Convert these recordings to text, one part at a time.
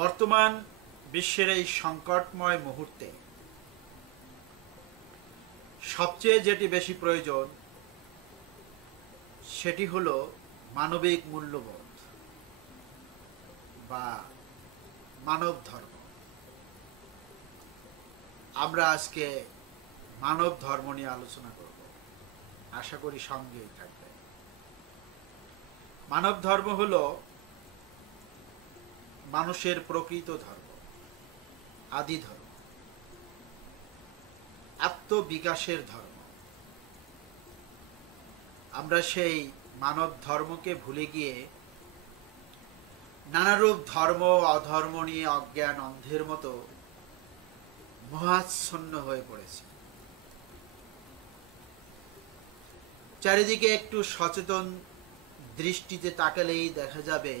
বর্তমান বিশ্বের এই সংকটময় মুহূর্তে সবচেয়ে যেটি বেশি প্রয়োজন সেটি হলো মানবিক মূল্যবোধ বা মানব ধর্ম। আমরা আজকে মানব ধর্ম নিয়ে আলোচনা করব, আশা করি সঙ্গেই থাকবে। মানব ধর্ম হলো মানুষের প্রকৃত ধর্ম, আদি ধর্ম, আত্মবিকাশের ধর্ম। আমরা সেই মানব ধর্মকে ভুলে গিয়ে নানারূপ ধর্ম অধর্ম নিয়ে অজ্ঞান অন্ধের মতো মোহাচ্ছন্ন হয়ে পড়েছে। চারিদিকে একটু সচেতন দৃষ্টিতে তাকালেই দেখা যাবে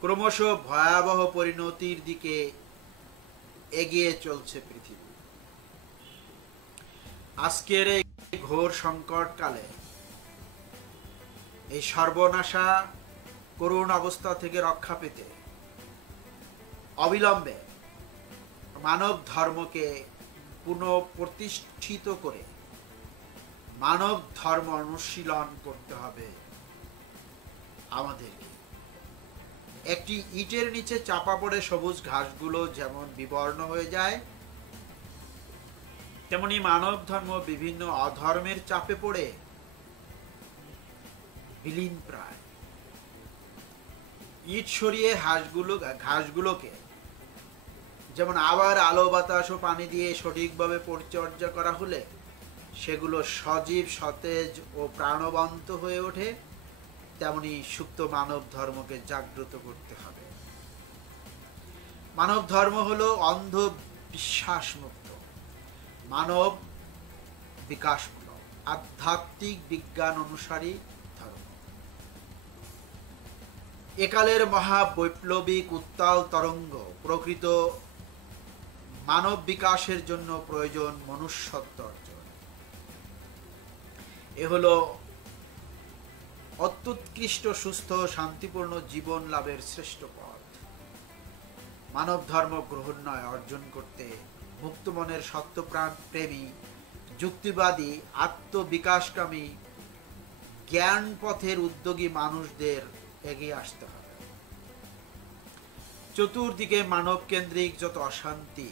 ক্রমশ ভয়াবহ পরিণতির দিকে এগিয়ে চলছে পৃথিবী। আজকের এই ঘোর সংকট কালে এই সর্বনাশা করুণ অবস্থা থেকে রক্ষা পেতে অবিলম্বে মানব ধর্মকে পুনঃপ্রতিষ্ঠিত করে মানব ধর্ম অনুশীলন করতে হবে আমাদেরকে। একটি ইটের নিচে চাপা পড়ে সবুজ ঘাসগুলো যেমন বিবর্ণ হয়ে যায়, তেমনি মানব ধর্ম বিভিন্ন অধর্মের চাপে পড়ে বিলীন প্রায়। ইট সরিয়ে ঘাসগুলোকে যেমন আবার আলো বাতাস ও পানি দিয়ে সঠিকভাবে পরিচর্যা করা হলে সেগুলো সজীব সতেজ ও প্রাণবন্ত হয়ে ওঠে, তেমনি সুপ্ত মানব ধর্মকে জাগ্রত করতে হবে। মানব ধর্ম হলো অন্ধ বিশ্বাস মুক্ত, মানব বিকাশমূলক, আধ্যাত্মিক বিজ্ঞান অনুসারী ধর্ম। একালের মহাবৈপ্লবিক উত্তাল তরঙ্গ প্রকৃত মানব বিকাশের জন্য প্রয়োজন মনুষ্যত্ব অর্জন। এ হলো অত্যুৎকৃষ্ট সুস্থ শান্তিপূর্ণ জীবন লাভের শ্রেষ্ঠ পথ। মানব ধর্ম গ্রহণ নয়, অর্জন করতে মুক্ত মনের সত্যপ্রাণ প্রেমী, যুক্তিবাদী, আত্মবিকাশকামী, জ্ঞান পথের উদ্যোগী মানুষদের এগিয়ে আসতে হবে। চতুর্দিকে মানব কেন্দ্রিক যত অশান্তি,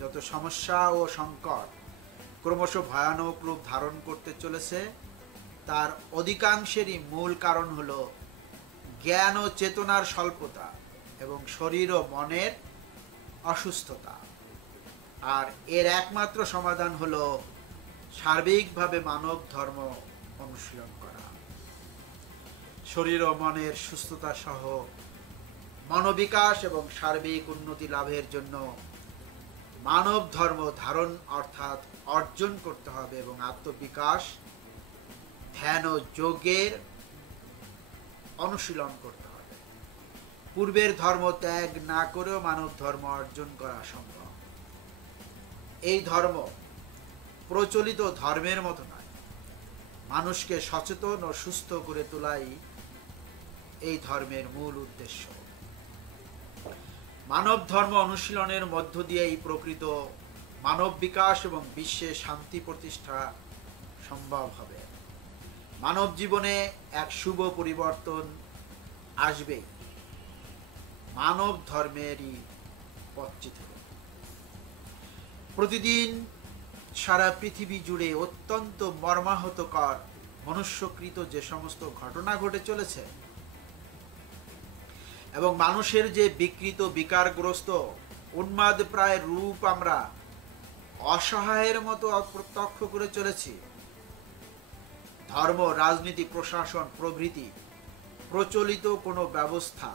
যত সমস্যা ও সংকট ক্রমশ ভয়ানক রূপ ধারণ করতে চলেছে, তার অধিকাংশেরই মূল কারণ হল জ্ঞান ও চেতনার স্বল্পতা এবং শরীর ও মনের অসুস্থতা। আর এর একমাত্র সমাধান হল সার্বিকভাবে মানব ধর্ম অনুশীলন করা। শরীর ও মনের সুস্থতা সহ মনোবিকাশ এবং সার্বিক উন্নতি লাভের জন্য মানব ধর্ম ধারণ অর্থাৎ অর্জন করতে হবে এবং আত্মবিকাশ, ধ্যান ও যোগের অনুশীলন করতে হবে। পূর্বের ধর্ম ত্যাগ না করেও মানব ধর্ম অর্জন করা সম্ভব। এই ধর্ম প্রচলিত ধর্মের মতো নয়, মানুষকে সচেতন ও সুস্থ করে তোলাই এই ধর্মের মূল উদ্দেশ্য। মানব ধর্ম অনুশীলনের মধ্য দিয়েই প্রকৃত মানব বিকাশ এবং বিশ্বে শান্তি প্রতিষ্ঠা সম্ভব হবে। মানব জীবনে এক শুভ পরিবর্তন আসবে মানব ধর্মেরই পথচিত্র। প্রতিদিন সারা পৃথিবী জুড়ে অত্যন্ত মর্মাহতকর মনুষ্যকৃত যে সমস্ত ঘটনা ঘটে চলেছে এবং মানুষের যে বিকৃত বিকারগ্রস্ত উন্মাদ প্রায় রূপ আমরা অসহায়ের মতো অপ্রত্যক্ষ করে চলেছি, ধর্ম, রাজনীতি, প্রশাসন প্রভৃতি প্রচলিত কোনো ব্যবস্থা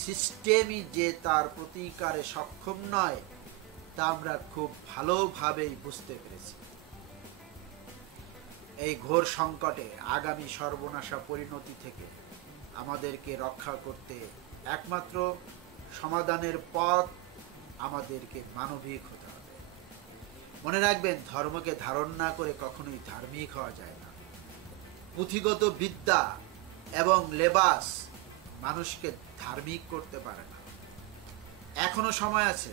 সিস্টেমই যে তার প্রতিকারে সক্ষম নয়, তা আমরা খুব ভালোভাবেই বুঝতে পেরেছি। এই ঘোর সংকটে আগামী সর্বনাশা পরিণতি থেকে আমাদেরকে রক্ষা করতে একমাত্র সমাধানের পথ আমাদেরকে মানবিক হতে হবে। মনে রাখবেন, ধর্মকে ধারণ না করে কখনোই ধার্মিক হওয়া যায় না। পুঁথিগত বিদ্যা এবং লেবাস মানুষকে ধার্মিক করতে পারে না। এখনো সময় আছে।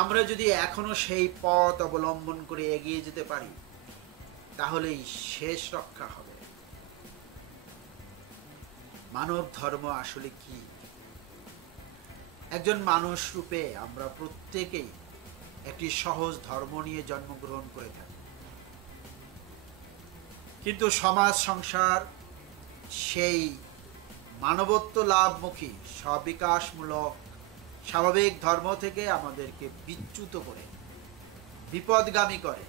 আমরা যদি এখনো সেই পথ অবলম্বন করে এগিয়ে যেতে পারি, তাহলেই শেষ রক্ষা হবে। মানব ধর্ম আসলে কি? একজন মানুষ রূপে আমরা প্রত্যেকেই একটি সহজ ধর্ম নিয়ে জন্মগ্রহণ করে থাকি, কিন্তু সমাজ সংসার সেই মানবত্ব লাভমুখী স্ববিকাশমূলক স্বাভাবিক ধর্ম থেকে আমাদেরকে বিচ্যুত করে, বিপদগামী করে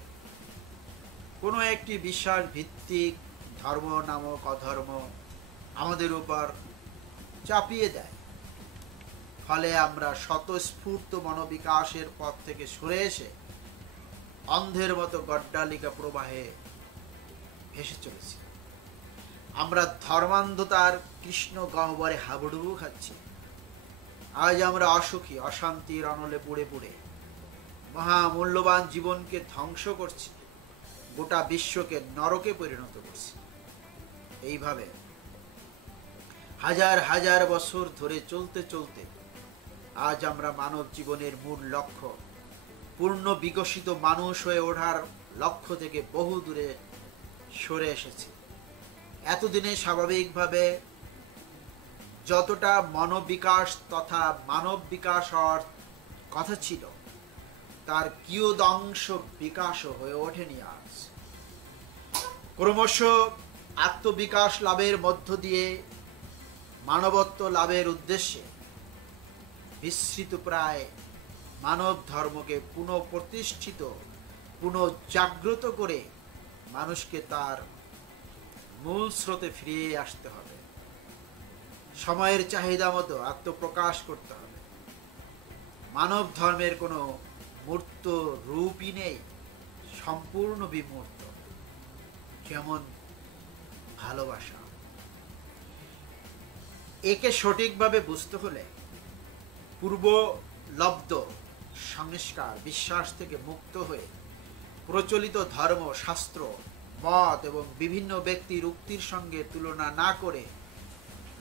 কোনো একটি বিশ্বাস ভিত্তিক ধর্ম নামক অধর্ম আমাদের উপর চাপিয়ে দেয়। ফলে আমরা স্বতঃস্ফূর্ত মনোবিকাশের পথ থেকে সরে এসে অন্ধের মতো গড্ডালিকা প্রবাহে ভেসে চলেছি। আমরা ধর্মান্ধতার কৃষ্ণ গহ্বরে হাবুডুবু খাচ্ছি। আজ আমরা অসুখী, অশান্তির অনলে পুড়ে পুড়ে মহামূল্যবান জীবনকে ধ্বংস করছি, গোটা বিশ্বকে নরকে পরিণত করছি। এইভাবে হাজার হাজার বছর ধরে চলতে চলতে আজ আমরা মানব জীবনের মূল লক্ষ্য, পূর্ণ বিকশিত মানুষ হয়ে ওঠার লক্ষ্য থেকে বহু দূরে সরে এসেছি। এতদিনে স্বাভাবিকভাবে যতটা মনোবিকাশ তথা মানব বিকাশ হওয়ার কথা ছিল, তার কিয়দংশ বিকাশও হয়ে ওঠেনি। আজ ক্রমশ আত্মবিকাশ লাভের মধ্য দিয়ে মানবত্ব লাভের উদ্দেশ্যে বিস্মৃত প্রায় মানব ধর্মকে পুনঃপ্রতিষ্ঠিত, পুনঃজাগ্রত করে মানুষকে তার মূল স্রোতে ফিরিয়ে আসতে হবে। সময়ের চাহিদা মতো আত্মপ্রকাশ করতে হবে। মানব ধর্মের কোনো মূর্ত রূপই নেই, সম্পূর্ণ বিমূর্ত। যেমন ভালোবাসা, একে সঠিকভাবে বুঝতে হলে পূর্বলব্ধ সংস্কার বিশ্বাস থেকে মুক্ত হয়ে প্রচলিত ধর্ম, শাস্ত্র, মত এবং বিভিন্ন ব্যক্তির উক্তির সঙ্গে তুলনা না করে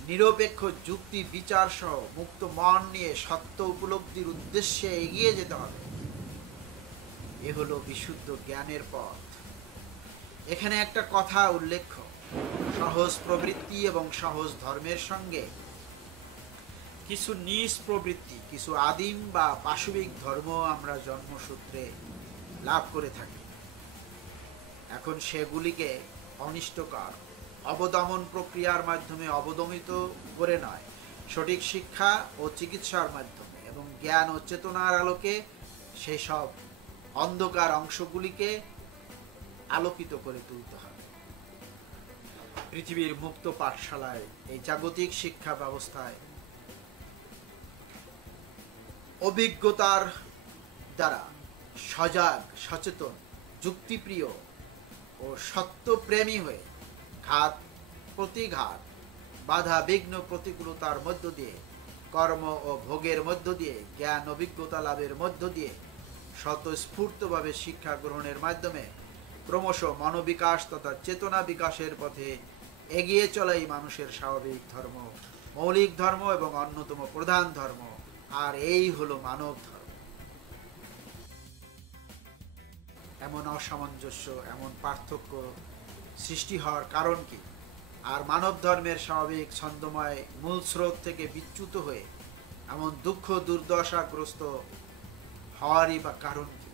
নিরপেক্ষ যুক্তি বিচার সহ মুক্ত মন নিয়ে সত্য উপলব্ধির উদ্দেশ্যে এগিয়ে যেতে হবে। এ হলো বিশুদ্ধ জ্ঞানের পথ। এখানে একটা কথা উল্লেখ্য, সহজ প্রবৃত্তি এবং সহজ ধর্মের সঙ্গে কিছু নিজ প্রবৃত্তি, কিছু আদিম বা পাশবিক ধর্ম আমরা জন্মসূত্রে লাভ করে থাকি। এখন সেগুলিকে অনিষ্টকর অবদমন প্রক্রিয়ার মাধ্যমে অবদমিত করে নয়, সঠিক শিক্ষা ও চিকিৎসার মাধ্যমে এবং জ্ঞান ও চেতনার আলোকে সেই সব অন্ধকার অংশগুলিকে আলোকিত করে তুলতে হবে। পৃথিবীর মুক্ত পাঠশালায়, এই জাগতিক শিক্ষা ব্যবস্থায় অভিজ্ঞতার দ্বারা সজাগ, সচেতন, যুক্তিপ্রিয় ও সত্যপ্রেমী হয়ে ঘাত প্রতিঘাত, বাধা বিঘ্ন, প্রতিকূলতার মধ্য দিয়ে, কর্ম ও ভোগের মধ্য দিয়ে, জ্ঞান অভিজ্ঞতা লাভের মধ্য দিয়ে স্বতঃস্ফূর্তভাবে শিক্ষা গ্রহণের মাধ্যমে ক্রমশ মনোবিকাশ তথা চেতনা বিকাশের পথে এগিয়ে চলাই মানুষের স্বাভাবিক ধর্ম, মৌলিক ধর্ম এবং অন্যতম প্রধান ধর্ম। আর এই হলো মানব ধর্ম। এমন অসামঞ্জস্য, এমন পার্থক্য সৃষ্টি হওয়ার কারণ কি? আর মানব ধর্মের স্বাভাবিক ছন্দময় মূল স্রোত থেকে বিচ্যুত হয়ে এমন দুঃখ দুর্দশাগ্রস্ত হওয়ারই বা কারণ কি?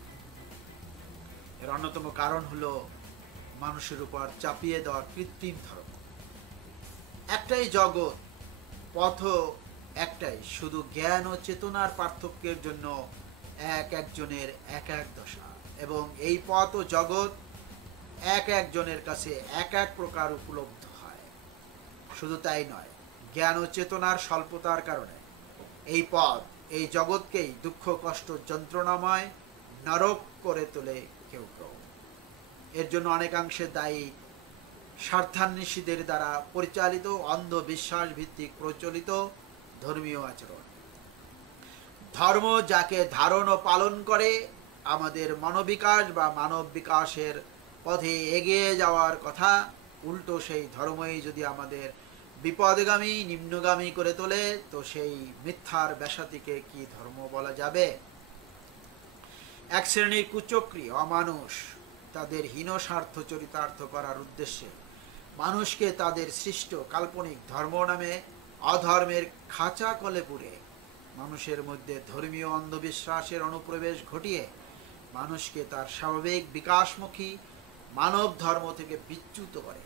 এর অন্যতম কারণ হলো মানুষের উপর চাপিয়ে দেওয়া কৃত্রিম ধর্ম। একটাই জগৎ, পথ একটাই, শুধু জ্ঞান ও চেতনার পার্থক্যের জন্য এক একজনের এক এক দশা, এবং এই পথ ও জগৎ এক একজনের কাছে এক এক প্রকার উপলব্ধ হয়। শুধু তাই নয়, জ্ঞান ও চেতনার স্বল্পতার কারণে এই পথ, এই জগৎকেই দুঃখ, কষ্ট, যন্ত্রণাময় নরক করে তোলে কেউ কেউ। এর জন্য অনেকাংশে দায়ী স্বার্থান্বেষীদের দ্বারা পরিচালিত অন্ধবিশ্বাস ভিত্তিক প্রচলিত ধর্মীয় আচরণ। ধর্ম যাকে ধারণ ও পালন করে আমাদের মনোবিকাশ বা মানব বিকাশের পথে এগিয়ে যাওয়ার কথা, উল্টো সেই ধর্মই যদি আমাদের বিপদগামী নিম্নগামী করে তোলে, তো সেই মিথ্যার ব্যাসাতিকে কি ধর্ম বলা যাবে? এক শ্রেণীর কুচক্রী অমানুষ তাদের হীন স্বার্থ চরিতার্থ করার উদ্দেশ্যে মানুষকে তাদের সৃষ্ট কাল্পনিক ধর্ম নামে অধর্মের খাঁচা কলে পুরে মানুষের মধ্যে ধর্মীয় অন্ধবিশ্বাসের অনুপ্রবেশ ঘটিয়ে মানুষকে তার স্বাভাবিক বিকাশমুখী মানব ধর্ম থেকে বিচ্যুত করে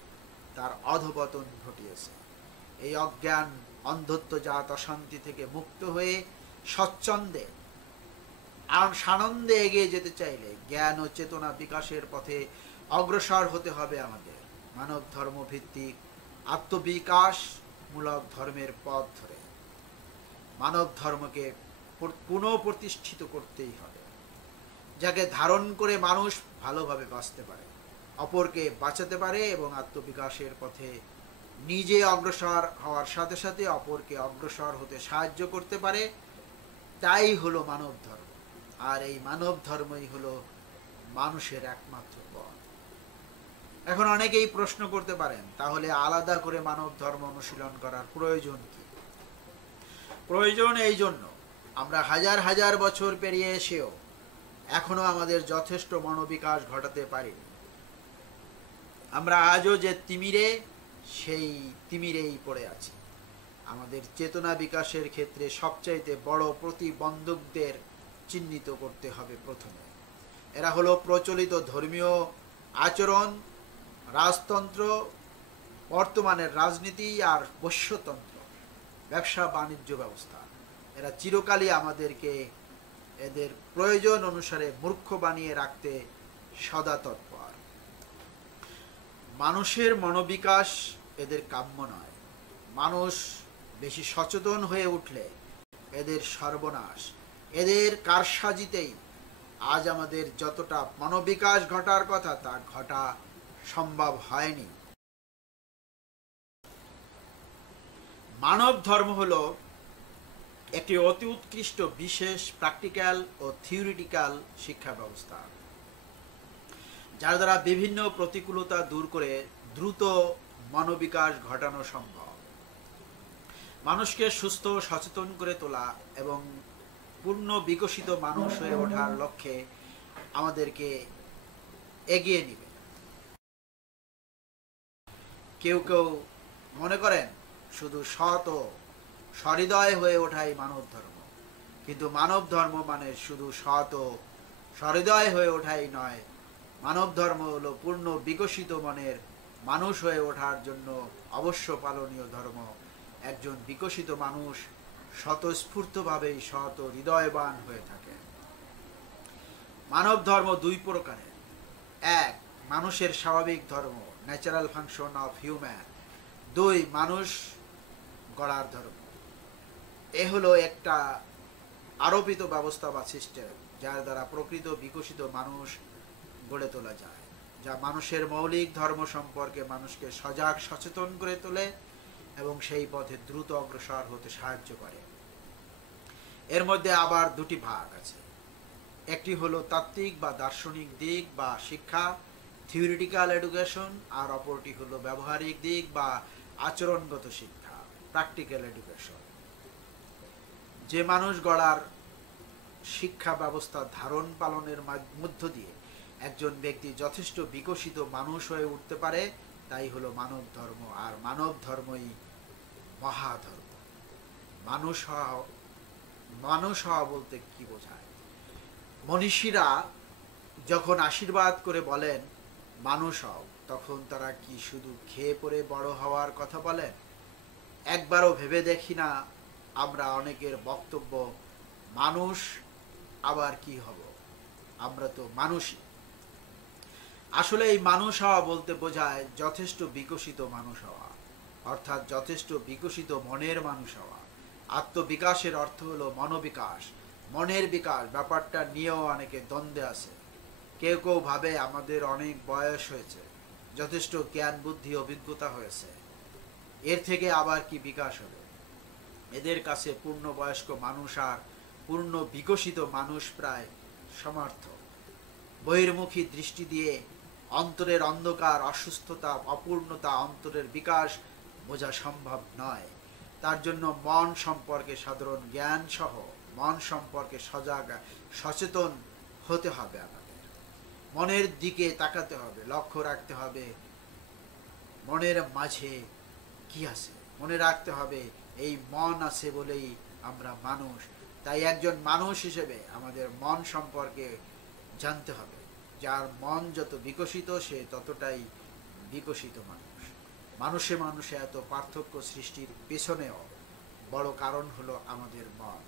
তার অধঃপতন ঘটিয়েছে। এই অজ্ঞান অন্ধত্বজাত অশান্তি থেকে মুক্ত হয়ে স্বচ্ছন্দে আর সানন্দে এগিয়ে যেতে চাইলে জ্ঞান ও চেতনা বিকাশের পথে অগ্রসর হতে হবে আমাদের মানব ধর্ম ভিত্তিক আত্মবিকাশ মূলক ধর্মের পথ ধরে মানব ধর্মকে পুনঃপ্রতিষ্ঠিত করতেই হবে, যাকে ধারণ করে মানুষ ভালোভাবে বাঁচতে পারে, অপরকে বাঁচাতে পারে এবং আত্মবিকাশের পথে নিজে অগ্রসর হওয়ার সাথে সাথে অপরকে অগ্রসর হতে সাহায্য করতে পারে। তাই হলো মানব ধর্ম। আর এই মানব ধর্মই হলো মানুষের একমাত্র পথ। এখন অনেকেই প্রশ্ন করতে পারেন, তাহলে আলাদা করে মানব ধর্ম অনুশীলন করার প্রয়োজন কি? প্রয়োজন এই জন্য, আমরা হাজার হাজার বছর পেরিয়ে এসেও এখনো আমাদের যথেষ্ট মনোবিকাশ ঘটাতে পারিনি। আমরা আজও যে তিমিরে, সেই তিমিরেই পড়ে আছি। আমাদের চেতনা বিকাশের ক্ষেত্রে সবচাইতে বড় প্রতিবন্ধকদের চিহ্নিত করতে হবে প্রথমে। এরা হলো প্রচলিত ধর্মীয় আচরণ, রাজতন্ত্র, বর্তমানের রাজনীতি আর বৈশ্যতন্ত্র, ব্যবসা বাণিজ্য ব্যবস্থা। এরা চিরকালই আমাদেরকে এদের প্রয়োজন অনুসারে মূর্খ বানিয়ে রাখতে সদা তৎপর। মানুষের মনোবিকাশ এদের কাম্য নয়। মানুষ বেশি সচেতন হয়ে উঠলে এদের সর্বনাশ। এদের কারসাজিতেই আজ আমাদের যতটা মনোবিকাশ ঘটার কথা তা ঘটা সম্ভব হয়নি। মানব ধর্ম হলো একটি অতি উৎকৃষ্ট বিশেষ প্র্যাকটিক্যাল ও থিওরিটিক্যাল শিক্ষা ব্যবস্থা, যার দ্বারা বিভিন্ন প্রতিকূলতা দূর করে দ্রুত মনোবিকাশ ঘটানো সম্ভব। মানুষকে সুস্থ সচেতন করে তোলা এবং পূর্ণ বিকশিত মানুষ হয়ে ওঠার লক্ষ্যে আমাদেরকে এগিয়ে নিবে। কেউ কেউ মনে করেন শুধু সৎ ও সহৃদয় হয়ে ওঠাই মানব ধর্ম, কিন্তু মানব ধর্ম মানে শুধু সৎ ও সহৃদয় হয়ে ওঠাই নয়। মানব ধর্ম হলো পূর্ণ বিকশিত মনের মানুষ হয়ে ওঠার জন্য অবশ্য পালনীয় ধর্ম। একজন বিকশিত মানুষ স্বতঃস্ফূর্তভাবেই সৎ ও হৃদয়বান হয়ে থাকে। মানব ধর্ম দুই প্রকারের। এক, মানুষের স্বাভাবিক ধর্ম, ন্যাচারাল ফাংশন অফ হিউম্যান। দুই, মানুষ গড়ার ধর্ম। এ হলো একটা আরোপিত ব্যবস্থা বা সিস্টেম, যার দ্বারা প্রকৃত বিকশিত মানুষ গড়ে তোলা যায়, যা মানুষের মৌলিক ধর্ম সম্পর্কে মানুষকে সজাগ সচেতন করে তোলে এবং সেই পথে দ্রুত অগ্রসর হতে সাহায্য করে। এর মধ্যে আবার দুটি ভাগ আছে। একটি হলো তাত্ত্বিক বা দার্শনিক দিক বা শিক্ষা, থিওরিটিক্যাল এডুকেশন, আর অপরটি হলো ব্যবহারিক দিক বা আচরণগত শিক্ষা, প্র্যাকটিক্যাল এডুকেশন। যে মানুষ গড়ার শিক্ষা ব্যবস্থা ধারণ পালনের মধ্য দিয়ে একজন ব্যক্তি যথেষ্ট বিকশিত মানুষ হয়ে উঠতে পারে, তাই হলো মানব ধর্ম। আর মানব ধর্মই মহাধর্ম। মানুষ হওয়া বলতে কি বোঝায়? মনীষীরা যখন আশীর্বাদ করে বলেন মানুষ হও, তখন তারা কি শুধু খেয়ে পরে বড় হওয়ার কথা বলেন? একবারও ভেবে দেখি না আমরা অনেকের বক্তব্য মানুষ আবার কি হব, আমরা তো মানুষই। আসলে এই মানুষ হওয়া বলতে বোঝায় যথেষ্ট বিকশিত মানুষ হওয়া, অর্থাৎ যথেষ্ট বিকশিত মনের মানুষ হওয়া। আত্মবিকাশের অর্থ হলো মনোবিকাশ, মনের বিকাশ। ব্যাপারটা নিয়েও অনেকে দ্বন্দ্বে আছে। কেউ কেউ ভাবে আমাদের অনেক বয়স হয়েছে, যথেষ্ট জ্ঞান বুদ্ধি অভিজ্ঞতা হয়েছে, এর থেকে আবার কি বিকাশ হবে? এদের কাছে পূর্ণবয়স্ক মানুষ আর পূর্ণ বিকশিত মানুষ প্রায় সমার্থক। বহির্মুখী দৃষ্টি দিয়ে অন্তরের অন্ধকার, অসুস্থতা, অপূর্ণতা, অন্তরের বিকাশ বোঝা সম্ভব নয়। তার জন্য মন সম্পর্কে সাধারণ জ্ঞান সহ মন সম্পর্কে সজাগ সচেতন হতে হবে। আমাদের মনের দিকে তাকাতে হবে, লক্ষ্য রাখতে হবে মনের মাঝে কি আছে। মনে রাখতে হবে এই মন আছে বলেই আমরা মানুষ। তাই একজন মানুষ হিসেবে আমাদের মন সম্পর্কে জানতে হবে। যার মন যত বিকশিত সে ততটাই বিকশিত মানুষ। মানুষে মানুষে এত পার্থক্য সৃষ্টির পেছনেও বড় কারণ হলো আমাদের মন।